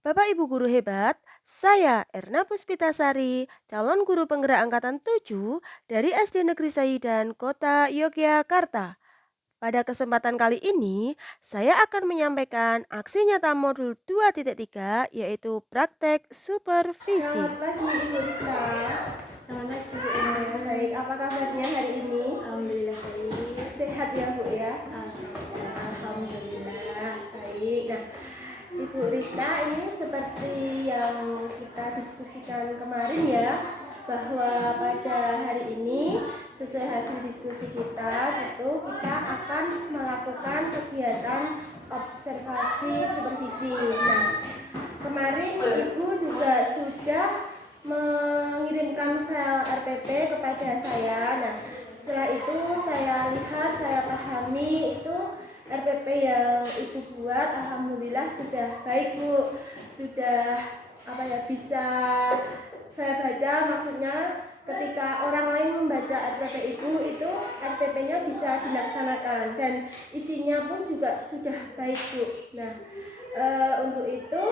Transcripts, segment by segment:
Bapak Ibu guru hebat, saya Erna Puspitasari, calon guru penggerak angkatan 7 dari SD Negeri Saidan, Kota Yogyakarta. Pada kesempatan kali ini, saya akan menyampaikan aksi nyata modul 2.3 yaitu praktek supervisi. Selamat pagi Ibu Rizka. Selamat pagi Bu Enda. Baik, apa kabarnya hari ini? Alhamdulillah baik. Sehat ya Bu ya? Alhamdulillah. Alhamdulillah baik. Nah, Ibu Rizka, ini seperti yang kita diskusikan kemarin ya, bahwa pada hari ini sesuai hasil diskusi kita itu kita akan melakukan kegiatan observasi supervisi. Nah, kemarin Ibu juga sudah mengirimkan file RPP kepada saya. Nah, setelah itu saya lihat, saya pahami itu RPP yang Ibu buat, alhamdulillah sudah baik Bu, sudah bisa saya baca, maksudnya ketika orang lain membaca RPP itu RPP-nya bisa dilaksanakan dan isinya pun juga sudah baik Bu. Nah, untuk itu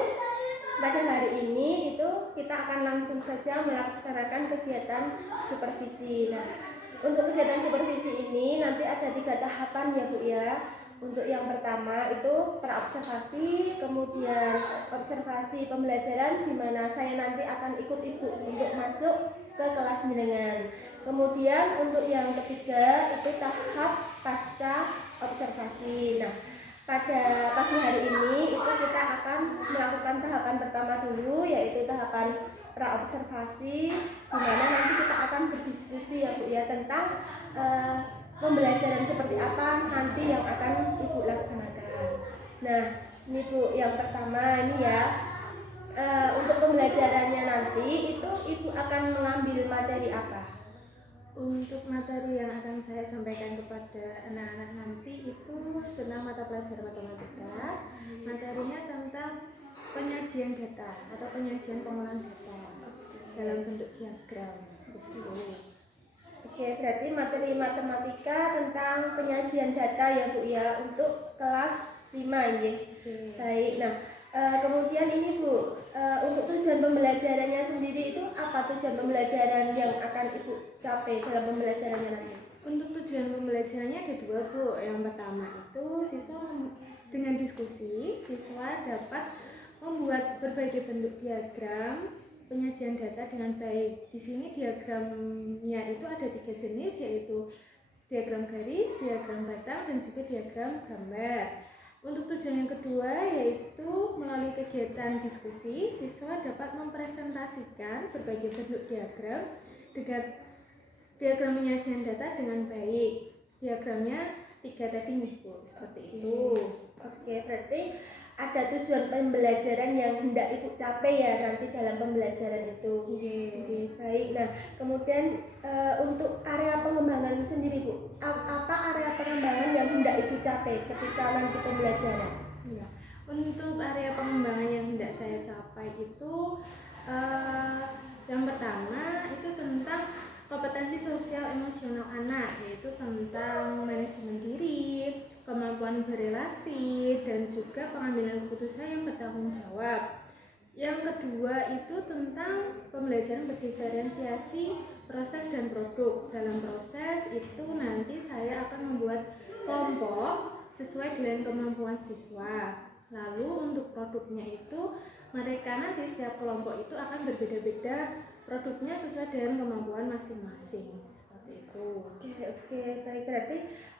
pada hari ini itu kita akan langsung saja melaksanakan kegiatan supervisi. Nah, untuk kegiatan supervisi ini nanti ada 3 tahapan ya Bu ya. Untuk yang pertama itu praobservasi, kemudian observasi pembelajaran di mana saya nanti akan ikut Ibu untuk masuk ke kelas jenengan. Kemudian untuk yang ketiga itu tahap pasca observasi. Nah, pada pagi hari ini itu kita akan melakukan tahapan pertama dulu, yaitu tahapan praobservasi, di mana nanti kita akan berdiskusi ya Bu ya tentang pembelajaran seperti apa nanti yang akan Ibu laksanakan. Nah, ini Bu, yang pertama ini ya, untuk pembelajarannya nanti itu Ibu akan mengambil materi apa? Untuk materi yang akan saya sampaikan kepada anak-anak nanti itu tentang mata pelajaran matematika. Materinya tentang penyajian data atau penyajian pengolahan data dalam bentuk diagram. Oke, berarti materi matematika tentang penyajian data ya Bu ya untuk kelas 5 ini. Baik. Nah, kemudian ini Bu, untuk tujuan pembelajarannya sendiri itu apa tujuan pembelajaran yang akan Ibu capai dalam pembelajarannya nanti? Untuk tujuan pembelajarannya ada 2 Bu. Yang pertama itu dengan diskusi siswa dapat membuat berbagai bentuk diagram penyajian data dengan baik. Di sini diagramnya itu ada 3 jenis, yaitu diagram garis, diagram batang, dan juga diagram gambar. Untuk tujuan yang kedua yaitu melalui kegiatan diskusi, siswa dapat mempresentasikan berbagai bentuk diagram dengan diagram penyajian data dengan baik. Diagramnya 3 tadi nih Bu, seperti itu. Oke, berarti ada tujuan pembelajaran yang hendak Ibu capai ya nanti dalam pembelajaran itu. Oke, baik. Nah, kemudian untuk area pengembangan sendiri Bu, apa area pengembangan yang hendak Ibu capai ketika nanti pembelajaran? Ya. Untuk area pengembangan yang hendak saya capai itu yang pertama itu tentang kompetensi sosial emosional anak, yaitu tentang manajemen diri, kemampuan berelasi, dan juga pengambilan keputusan yang bertanggung jawab. Yang kedua itu tentang pembelajaran berdiferensiasi proses dan produk. Dalam proses itu nanti saya akan membuat kelompok sesuai dengan kemampuan siswa. Lalu untuk produknya itu mereka nanti setiap kelompok itu akan berbeda-beda produknya sesuai dengan kemampuan masing-masing, seperti itu. Oke, baik. Berarti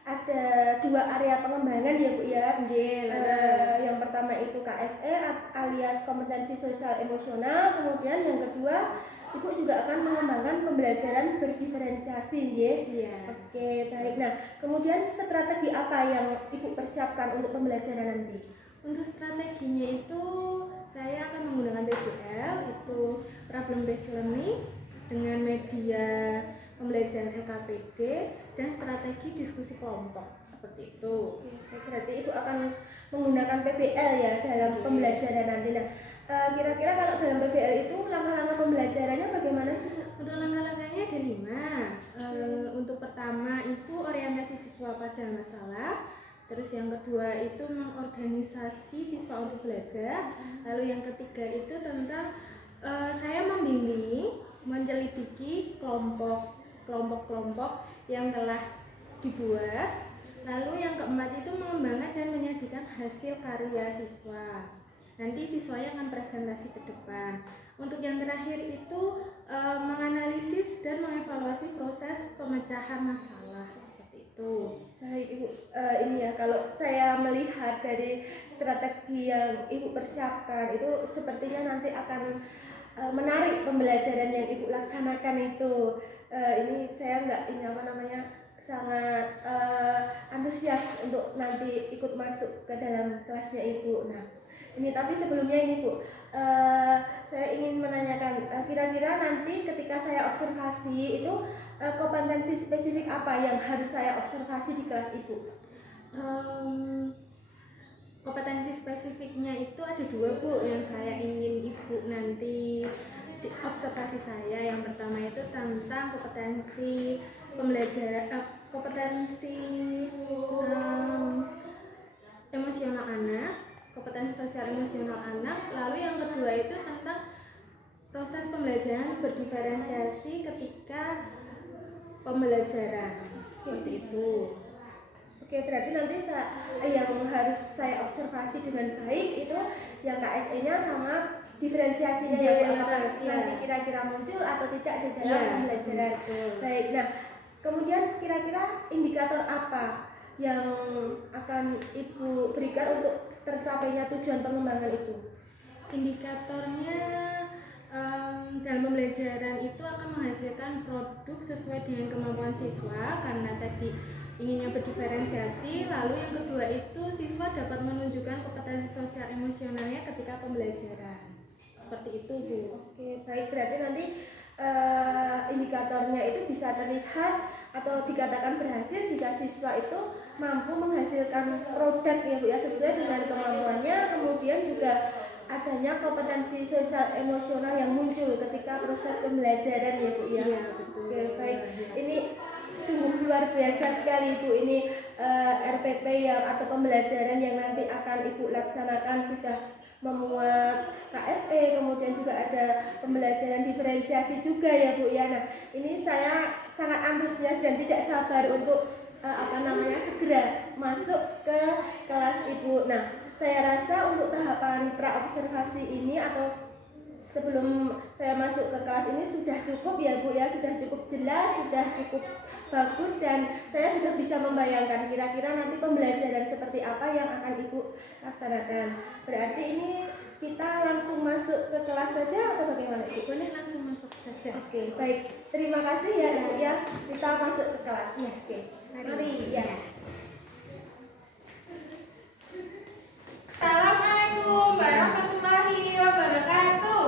ada 2 area pengembangan ya Bu ya. Yang pertama itu KSE alias kompetensi sosial emosional, kemudian yang kedua Ibu juga akan mengembangkan pembelajaran berdiferensiasi ya. Iya. Oke, baik. Nah, kemudian strategi apa yang Ibu persiapkan untuk pembelajaran nanti? Untuk strateginya itu saya akan menggunakan PBL, itu problem based learning, dengan media pembelajaran LKPD dan strategi diskusi kelompok, seperti itu. Berarti Ibu akan menggunakan PBL ya dalam pembelajaran nanti. Nah, kira-kira kalau dalam PBL itu langkah-langkah pembelajarannya bagaimana sih? Untuk langkah-langkahnya ada 5. Untuk pertama itu orientasi siswa pada masalah, Terus yang kedua itu mengorganisasi siswa untuk belajar. Lalu yang ketiga itu tentang saya membimbing, menyelidiki kelompok-kelompok yang telah dibuat. Lalu yang keempat itu mengembangkan dan menyajikan hasil karya siswa. Nanti siswanya akan presentasi ke depan. Untuk yang terakhir itu menganalisis dan mengevaluasi proses pemecahan masalah, seperti itu. Baik Ibu, ini ya kalau saya melihat dari strategi yang Ibu persiapkan itu sepertinya nanti akan menarik pembelajaran yang Ibu laksanakan itu. Ini saya sangat antusias untuk nanti ikut masuk ke dalam kelasnya Ibu. Nah, ini tapi sebelumnya ini Bu, saya ingin menanyakan kira-kira nanti ketika saya observasi itu kompetensi spesifik apa yang harus saya observasi di kelas Ibu? Kompetensi spesifiknya itu ada 2 Bu yang saya ingin Ibu nanti di observasi saya. Yang pertama itu tentang kompetensi pembelajaran, kompetensi emosional anak, kompetensi sosial emosional anak. Lalu yang kedua itu tentang proses pembelajaran berdiferensiasi ketika pembelajaran, seperti itu. Oke, berarti nanti yang harus saya observasi dengan baik itu yang KSE-nya sama diferensiasinya ya Bu, apakah nanti kira-kira muncul atau tidak di dalam pembelajaran. Baik, nah kemudian kira-kira indikator apa yang akan Ibu berikan untuk tercapainya tujuan pengembangan itu? Indikatornya dalam pembelajaran itu akan menghasilkan produk sesuai dengan kemampuan siswa, karena tadi inginnya berdiferensiasi. Lalu yang kedua itu siswa dapat menunjukkan kompetensi sosial emosionalnya ketika pembelajaran, seperti itu Bu. Oke, baik, berarti nanti indikatornya itu bisa terlihat atau dikatakan berhasil jika siswa itu mampu menghasilkan produk ya Bu ya, sesuai dengan kemampuannya, kemudian juga adanya kompetensi sosial emosional yang muncul ketika proses pembelajaran ya Bu ya. Iya, betul. Oke, baik. Ini sungguh luar biasa sekali Bu, ini RPP atau pembelajaran yang nanti akan Ibu laksanakan sudah memuat KSE, kemudian juga ada pembelajaran diferensiasi juga ya Bu ya. Nah, ini saya sangat antusias dan tidak sabar untuk segera masuk ke kelas Ibu. Nah, saya rasa untuk tahapan praobservasi ini atau sebelum saya masuk ke kelas ini sudah cukup ya Bu ya, sudah cukup jelas, sudah cukup bagus, dan saya sudah bisa membayangkan kira-kira nanti pembelajaran seperti apa yang akan Ibu laksanakan. Berarti ini kita langsung masuk ke kelas saja atau bagaimana Ibu? Boleh langsung masuk saja. Oke, baik. Terima kasih ya Ibu ya. Kita masuk ke kelas. Iya. Oke. Mari ya. Assalamualaikum warahmatullahi wabarakatuh.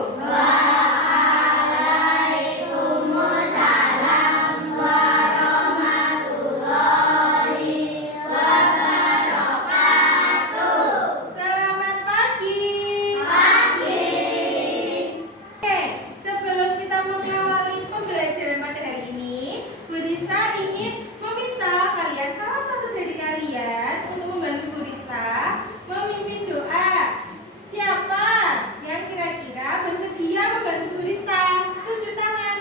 Selamat pagi. Oke, sebelum kita mengawali pembelajaran pada hari ini, Bu Rista ingin meminta kalian, salah satu dari kalian, untuk membantu Bu Rista memimpin doa. Siapa yang kira-kira bersedia membantu Bu Rista? Tunjuk tangan.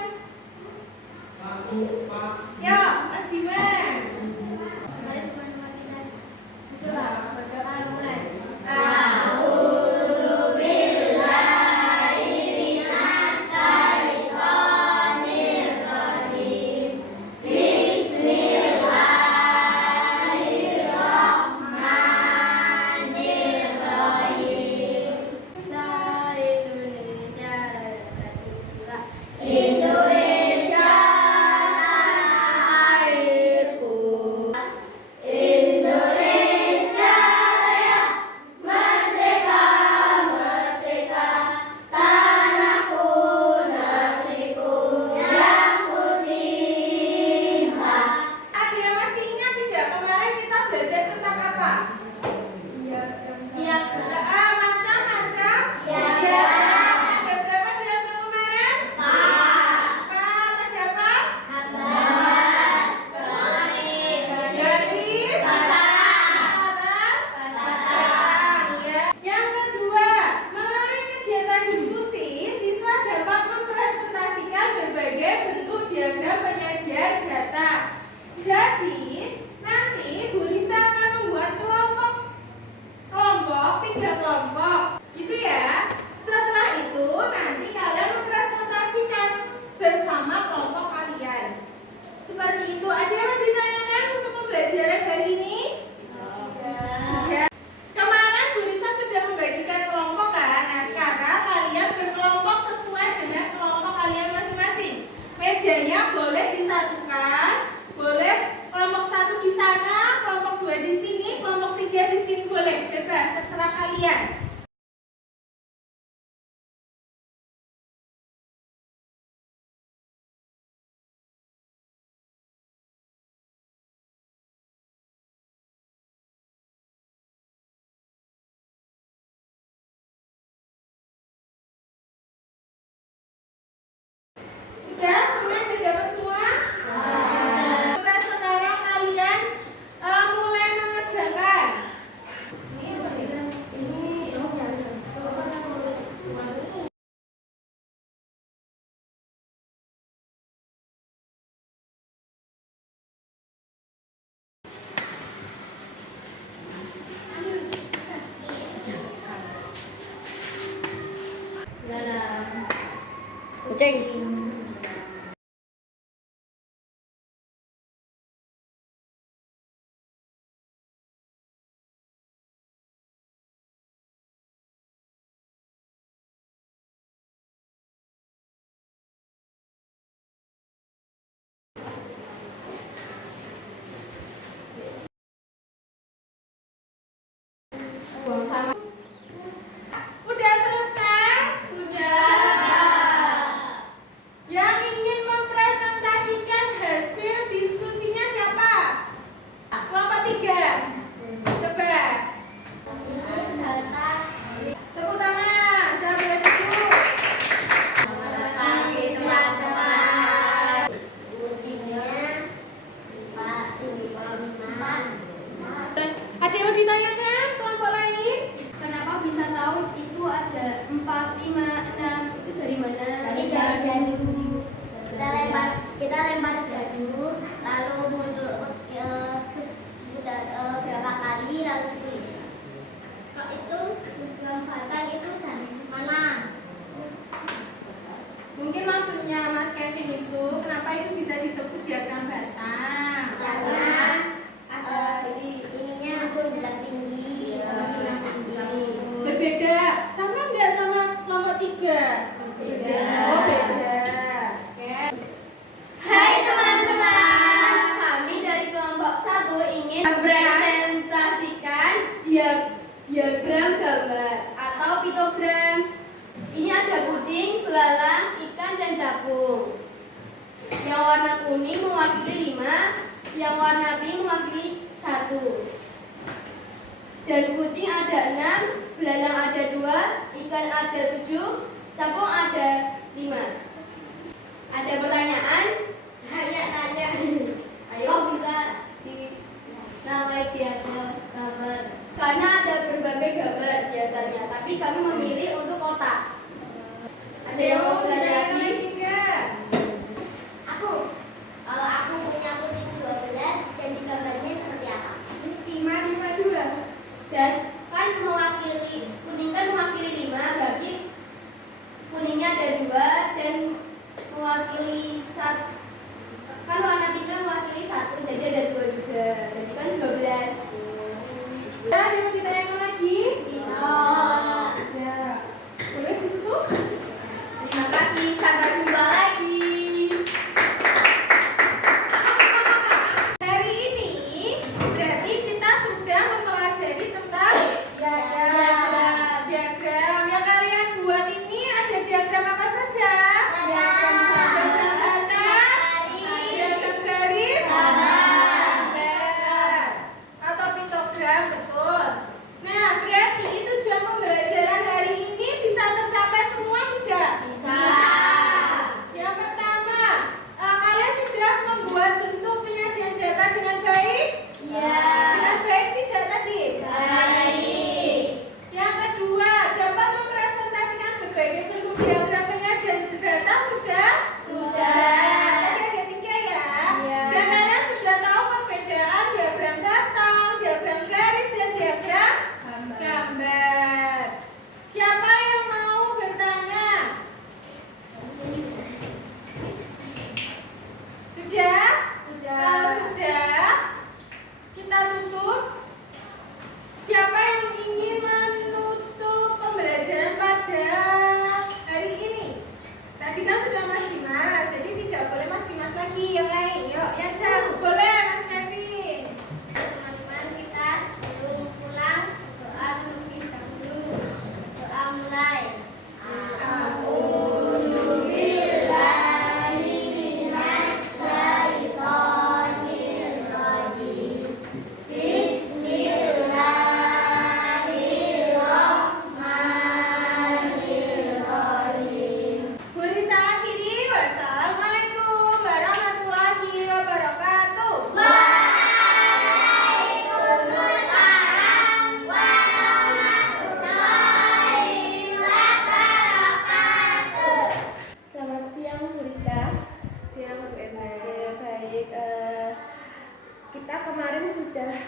Yo, Mas Dimas. Mari teman-teman kita berdoa mulai. Indonesia kucing. Buang sama. Udah selesai? Yang ingin mempresentasikan hasil diskusinya siapa? Kelompok 3. Coba. Tepuk tangan. Jangan boleh duduk. Pagi teman-teman. Kucingnya 4. Ada yang mau ditanyakan kelompok lain? Kenapa bisa tahu itu ada 4, 5, 6? Itu dari mana? Dari dadu. Kita lempar dadu, lalu muncul berapa kali lalu tulis. Kalau itu batang itu dari mana? Mungkin maksudnya Mas Kevin itu kenapa itu bisa disebut diagram batang? Karena ininya menjulang tinggi sama menjulang tinggi. Berbeda. Sama nggak sama kelompok 3? Beda. Oh, beda. Oke. Hai teman-teman, kami dari kelompok 1 ingin mempresentasikan diagram gambar atau piktogram. Ini ada kucing, belalang, ikan, dan capung. Yang warna kuning mewakili 5, yang warna pink mewakili 1. Dan kucing ada 6, belalang ada 2, ikan ada 7, capung ada 5. Ada pertanyaan? Tanya. Kok bisa Namai diagram gambar. Karena ada berbagai gambar biasanya, tapi kami memilih untuk kotak. Ada yang mau belajar lagi? Enggak. Kalau aku punya kucing 12, jadi gambarnya seperti apa? 5, 2. Dan kan mewakili, kuning kan mewakili 5, berarti kuningnya ada 2 dan mewakili 1. Kan warna pink kan mewakili 1, jadi ada 2 juga. Jadi kan 12. Ada yang ditanyakan lagi? Tidak. Ya. Boleh ditutup? Terima kasih, sampai jumpa lagi. Hari ini berarti kita sudah mempelajari tentang diagram. Yang kalian buat ini ada diagram apa saja? Diagram batang, diagram garis, gambar, atau piktogram, betul.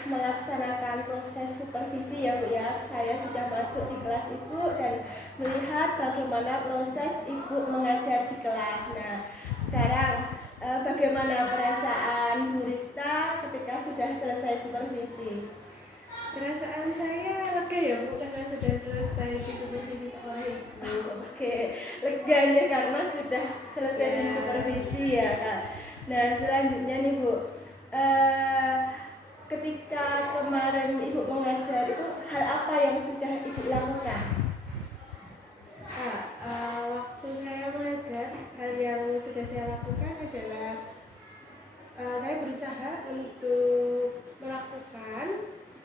melaksanakan proses supervisi ya Bu ya. Saya sudah masuk di kelas Ibu dan melihat bagaimana proses Ibu mengajar di kelas. Nah, sekarang bagaimana perasaan Bu Rista ketika sudah selesai supervisi? Perasaan saya lega ya Bu, karena sudah selesai di supervisi sekolah Ibu. Oke, leganya karena sudah selesai di supervisi ya Kak. Nah, selanjutnya nih Bu, ketika kemarin Ibu mengajar itu hal apa yang sudah Ibu lakukan? Waktu saya mengajar, hal yang sudah saya lakukan adalah saya berusaha untuk melakukan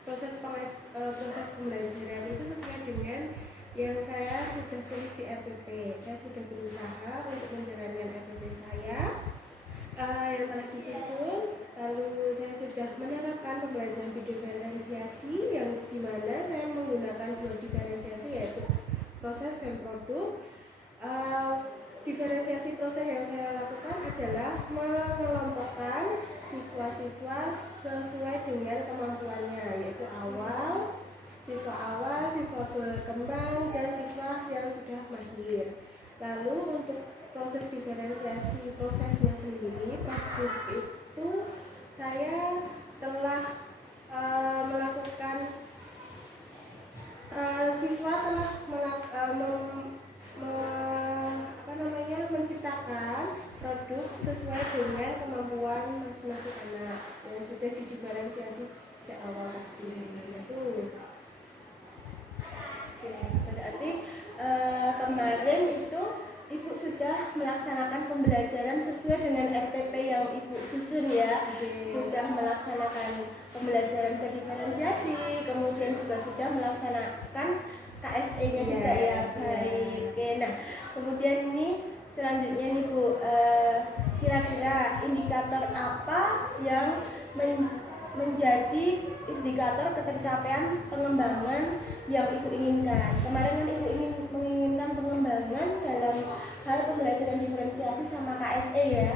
proses pembelajaran itu sesuai dengan yang saya sudah tulis di RPP. Saya sudah berusaha untuk menjalankan RPP saya yang telah disusun. Lalu saya sudah menerapkan pembelajaran bidiferensiasi yang dimana saya menggunakan dua diferensiasi, yaitu proses dan produk. Diferensiasi proses yang saya lakukan adalah mengelompokkan siswa-siswa sesuai dengan kemampuannya, yaitu siswa berkembang, dan siswa yang sudah mahir. Lalu untuk proses diferensiasi prosesnya sendiri, produk itu saya telah melakukan siswa telah menciptakan produk sesuai dengan kemampuan masing-masing anak yang sudah didiferensiasi sejak awal tadi. Itu. Oke, berarti kemarin itu Ibu sudah melaksanakan pembelajaran sesuai dengan RPP yang Ibu susun ya. Sudah melaksanakan pembelajaran berdiferensiasi, kemudian juga sudah melaksanakan KSE-nya juga ya. Baik. Oke, nah kemudian ini selanjutnya nih Bu, kira-kira indikator apa yang menjadi indikator ketercapaian pengembangan yang Ibu inginkan? Kemarin kan Ibu menginginkan pengembangan dalam hal pembelajaran diferensiasi sama KSE ya.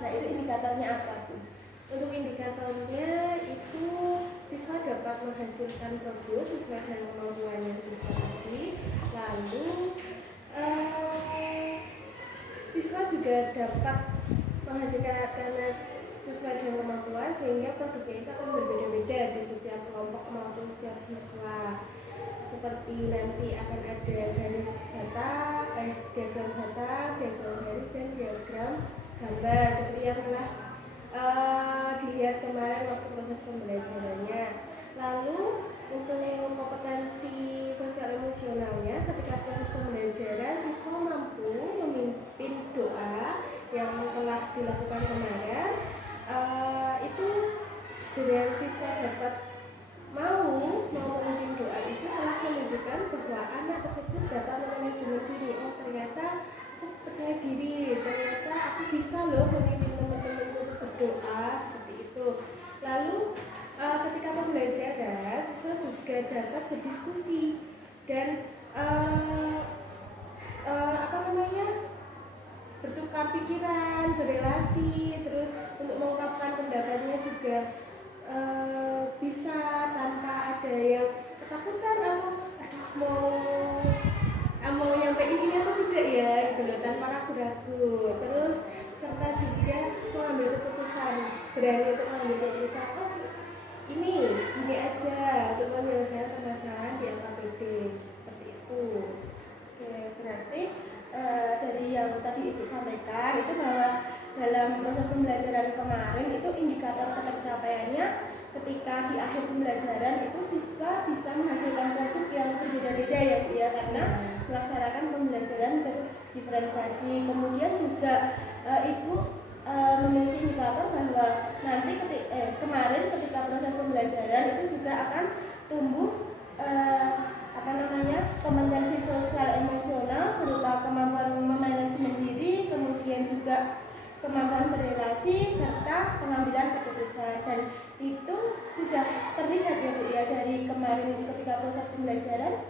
Nah itu indikatornya apa Bu? Untuk indikatornya itu siswa dapat menghasilkan produk sesuai dengan kemampuannya siswa tadi. Lalu siswa juga dapat menghasilkan karena sesuai dengan kemampuan, sehingga produknya itu akan berbeda-beda di setiap kelompok maupun setiap siswa. Seperti nanti akan ada garis data, diagram data, diagram garis, dan diagram gambar seperti yang telah dilihat kemarin waktu proses pembelajarannya. Lalu untuk kompetensi sosial emosionalnya, ketika proses pembelajaran siswa mampu memimpin doa yang telah dilakukan kemarin. Itu dengan siswa dapat mau memimpin doa itu telah menunjukkan bahwa anak tersebut dapat memanajemen diri. Oh ternyata aku percaya diri, ternyata aku bisa loh memimpin teman-temanku untuk berdoa, seperti itu. Lalu ketika pembelajaran siswa juga dapat berdiskusi dan bertukar pikiran, berelasi, terus untuk mengungkapkan pendapatnya juga bisa tanpa ada yang ketakutan atau mau nyampe ini atau tidak ya gitu loh, tanpa ragu-ragu. Terus serta juga mengambil keputusan, berani untuk mengambil keputusan. Oh ini aja untuk menyelesaikan permasalahan di LKPD, seperti itu. Oke, berarti dari yang tadi Ibu sampaikan itu bahwa dalam proses pembelajaran kemarin itu indikator ketercapaiannya ketika di akhir pembelajaran itu siswa bisa menghasilkan produk yang berbeda-beda ya Bu ya, karena melaksanakan pembelajaran berdiferensiasi. Kemudian juga Ibu memiliki indikator bahwa nanti kemarin ketika proses pembelajaran itu juga akan tumbuh kompetensi sosial emosional berupa kemampuan memanajemen diri, kemudian juga kemampuan berrelasi serta pengambilan keputusan. Dan itu sudah terlihat ya Bu ya dari kemarin ketika proses pembelajaran.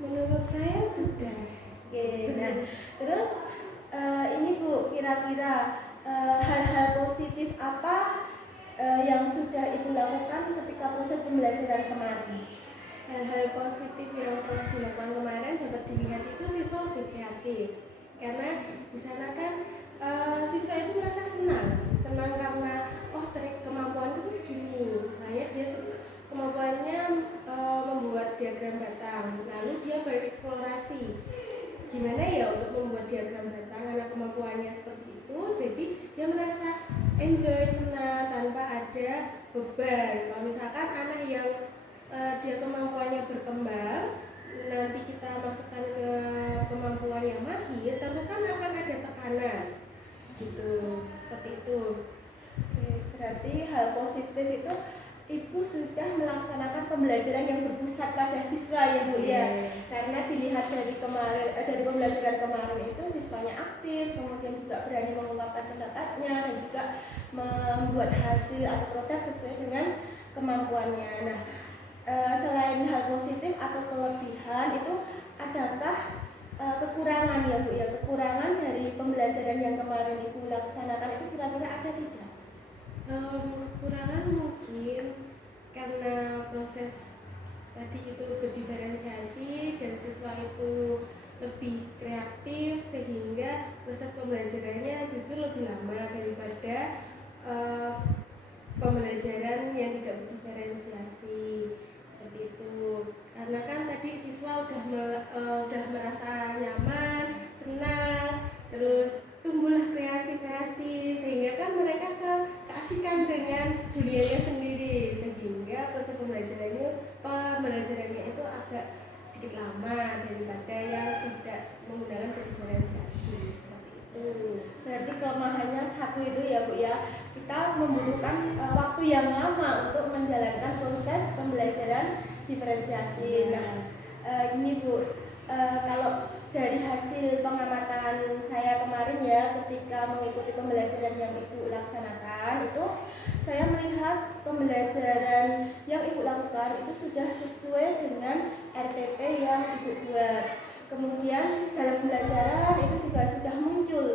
Menurut saya sudah. Oke, nah terus ini Bu, kira-kira hal-hal positif apa yang sudah Ibu lakukan ketika proses pembelajaran kemarin? Hal-hal positif yang telah dilakukan kemarin dapat dilihat itu siswa lebih kreatif, karena di sana kan siswa itu merasa senang karena kemampuanku tuh segini. Misalnya dia kemampuannya membuat diagram batang, lalu dia bereksplorasi gimana ya untuk membuat diagram batang karena kemampuannya seperti itu, jadi dia merasa enjoy, senang tanpa ada beban. Kalau misalkan anak yang dia kemampuannya berkembang, nanti kita masukkan ke kemampuan yang mahir, tentu kan akan ada tekanan gitu, seperti itu. Oke, berarti hal positif itu Ibu sudah melaksanakan pembelajaran yang berpusat pada siswa ya Bu ya. Karena dilihat dari kemarin dari pembelajaran kemarin itu siswanya aktif, kemudian juga berani mengungkapkan pendapatnya dan juga membuat hasil atau produk sesuai dengan kemampuannya. Nah, selain hal positif atau kelebihan itu adakah kekurangan ya Bu ya, kekurangan dari pembelajaran yang kemarin Ibu laksanakan itu kira-kira ada tidak? Kekurangan mungkin karena proses tadi itu berdiferensiasi dan siswa itu lebih kreatif, sehingga proses pembelajarannya jujur lebih lama daripada pembelajaran yang tidak berdiferensiasi seperti itu. Karena kan tadi siswa udah merasa nyaman, senang, terus tumbuhlah kreasi-kreasi, sehingga kan mereka keasikan dengan dunianya sendiri, sehingga proses pembelajarannya itu agak sedikit lama daripada yang tidak menggunakan diferensiasi seperti itu. Berarti kelemahannya satu itu ya Bu ya, kita membutuhkan waktu yang lama untuk menjalankan proses pembelajaran diferensiasi. Nah, ini Bu, kalau dari hasil pengamatan saya kemarin ya ketika mengikuti pembelajaran yang Ibu laksanakan itu, saya melihat pembelajaran yang Ibu lakukan itu sudah sesuai dengan RPP yang Ibu buat. Kemudian dalam pembelajaran itu juga sudah muncul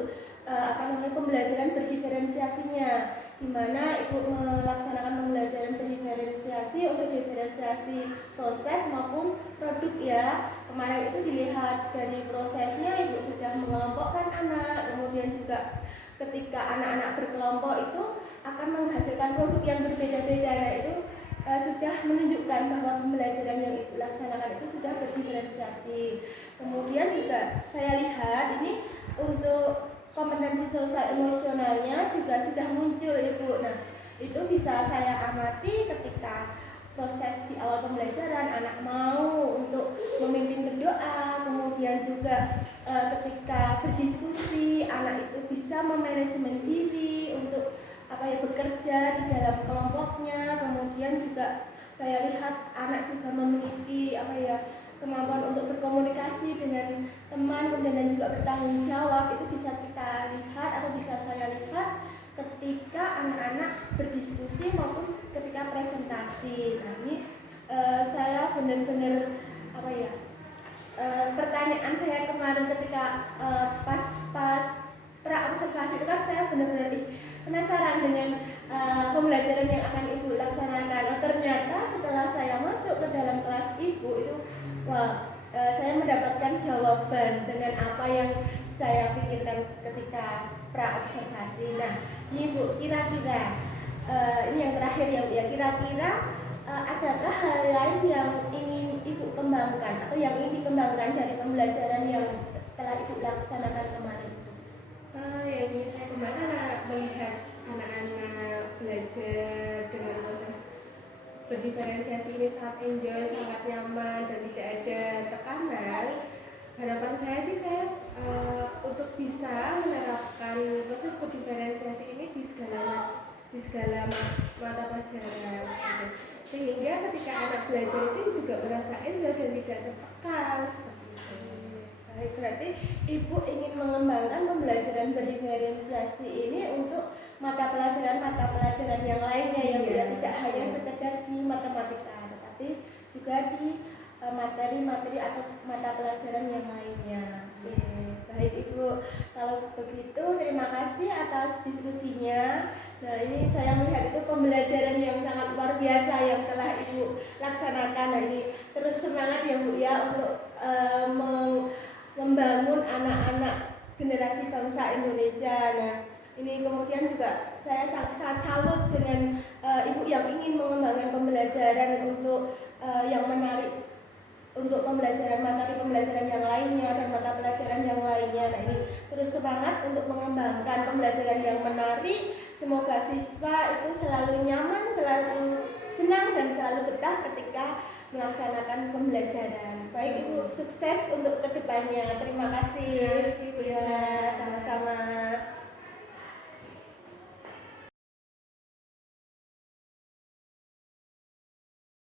pembelajaran berdiferensiasinya, di mana Ibu melaksanakan pembelajaran berdiferensiasi untuk diferensiasi proses maupun produk ya. Kemarin itu dilihat dari prosesnya Ibu sudah mengelompokkan anak, kemudian juga ketika anak-anak berkelompok itu akan menghasilkan produk yang berbeda-beda. Nah, itu sudah menunjukkan bahwa pembelajaran yang Ibu laksanakan itu sudah berdiferensiasi. Kemudian juga saya lihat ini untuk kompetensi sosial emosionalnya juga sudah muncul Ibu. Nah, itu bisa saya amati ketika proses di awal pembelajaran anak mau untuk memimpin berdoa, kemudian juga ketika berdiskusi anak itu bisa memanajemen diri untuk bekerja di dalam kelompoknya. Kemudian juga saya lihat anak juga memiliki kemampuan untuk berkomunikasi dengan teman, kemudian juga bertanggung jawab. Itu bisa kita lihat atau bisa saya lihat ketika anak-anak berdiskusi maupun ketika presentasi. Nah, ini saya benar-benar pertanyaan saya kemarin ketika pas pra-observasi itu kan saya benar-benar penasaran dengan pembelajaran yang akan Ibu laksanakan. Oh, ternyata setelah saya masuk ke dalam kelas Ibu itu saya mendapatkan jawaban dengan apa yang saya pikirkan ketika pra-observasi. Nah, ini Bu, kira-kira ini yang terakhir ya Bu ya, kira-kira adakah hal lain yang ingin Ibu kembangkan atau yang ingin dikembangkan dari pembelajaran yang telah Ibu laksanakan kemarin? Yang ingin saya kembangkan melihat anak-anak belajar dengan proses berdiferensiasi ini sangat enjoy, sangat nyaman dan tidak ada tekanan. Harapan saya sih untuk bisa menerapkan proses berdiferensiasi ini di segala mata pelajaran gitu. Sehingga ketika anak belajar itu juga merasa enjoy dan tidak tertekan seperti itu. Baik, berarti Ibu ingin mengembangkan pembelajaran berdiferensiasi ini untuk mata pelajaran yang lainnya ya Bu ya, tidak hanya sekedar di matematika tetapi juga di materi-materi atau mata pelajaran yang lainnya. Oke, baik Ibu, kalau begitu terima kasih atas diskusinya Nah, ini saya melihat itu pembelajaran yang sangat luar biasa yang telah Ibu laksanakan. Nah, ini terus semangat ya Bu ya untuk membangun anak-anak generasi bangsa Indonesia. Nah, ini kemudian juga saya sangat salut dengan Ibu yang ingin mengembangkan pembelajaran untuk yang menarik, untuk materi pembelajaran yang lainnya dan mata pelajaran yang lainnya. Nah, ini terus semangat untuk mengembangkan pembelajaran yang menarik. Semoga siswa itu selalu nyaman, selalu senang dan selalu betah ketika melaksanakan pembelajaran. Baik Ibu, sukses untuk kedepannya. Terima kasih. Terima kasih, Bu. Ya, sama-sama.